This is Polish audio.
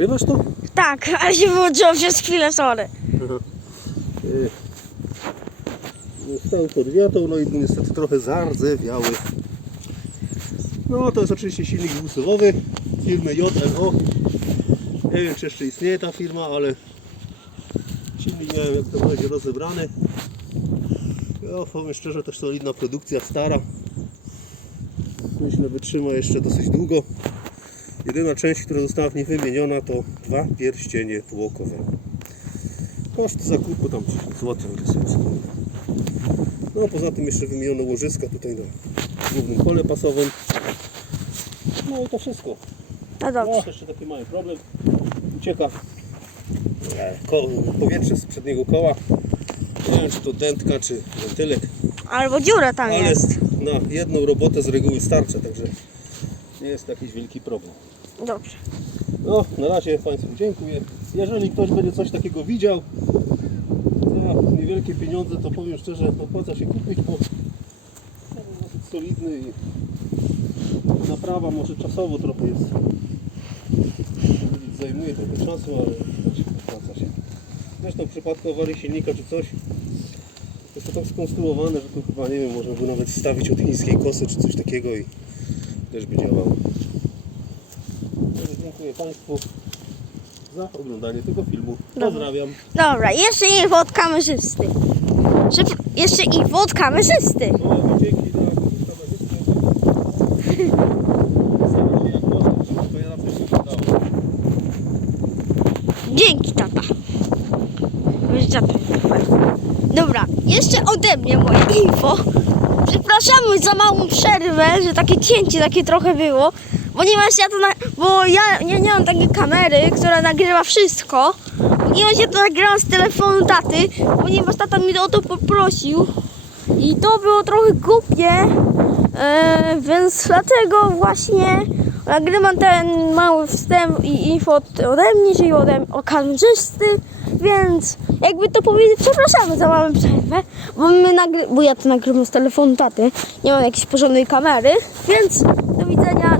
Nagrywasz to? Tak, ale się wyłączyło przez chwilę, sorry. Stał pod wiatą, no i niestety trochę zardzewiały. No to jest oczywiście silnik dwusuwowy firmy JLO. Nie wiem czy jeszcze istnieje ta firma, ale silnik miałem jak to będzie rozebrany. Ja powiem szczerze, też solidna produkcja, stara. Myślę wytrzyma jeszcze dosyć długo. Jedyna część, która została w niej wymieniona to dwa pierścienie tłokowe. Koszt zakupu tam 10 zł. No poza tym jeszcze wymieniono łożyska tutaj na głównym pole pasowym. No i to wszystko. No No, dobrze. jeszcze taki mały problem. Ucieka e, ko powietrze z przedniego koła. Nie wiem czy to dętka czy wentylek, Albo dziura tam ale jest. na jedną robotę z reguły starcza, także nie jest to jakiś wielki problem. Dobrze. No, na razie Państwu dziękuję. Jeżeli ktoś będzie coś takiego widział za niewielkie pieniądze, to powiem szczerze, opłaca się kupić, bo dosyć solidny i naprawa może czasowo trochę jest. Zajmuje trochę czasu, ale opłaca się. Zresztą w przypadku awarii silnika czy coś, jest to tak skonstruowane, że tu chyba nie wiem, można by nawet stawić od chińskiej kosy czy coś takiego i też by działało. Dziękuję Państwu za oglądanie tego filmu. Pozdrawiam. Dobra, jeszcze od kamerzysty. Szybko, jeszcze info od kamerzysty. No, dzięki. Dzięki, tata. Dobra, jeszcze ode mnie moje info. Przepraszamy za małą przerwę, że takie cięcie takie trochę było. Ponieważ ja to na, bo ja, nie mam takiej kamery, która nagrywa wszystko. Ponieważ ja to nagrałam z telefonu taty, ponieważ tata mnie o to poprosił. I to było trochę głupie, e, więc dlatego właśnie nagrywam ten mały wstęp i info od, ode mnie, czyli ode o kamerzysty, więc jakby to powiedzieć, przepraszamy za małą przerwę, bo my nagry, bo ja to nagrywam z telefonu taty, nie mam jakiejś porządnej kamery, więc do widzenia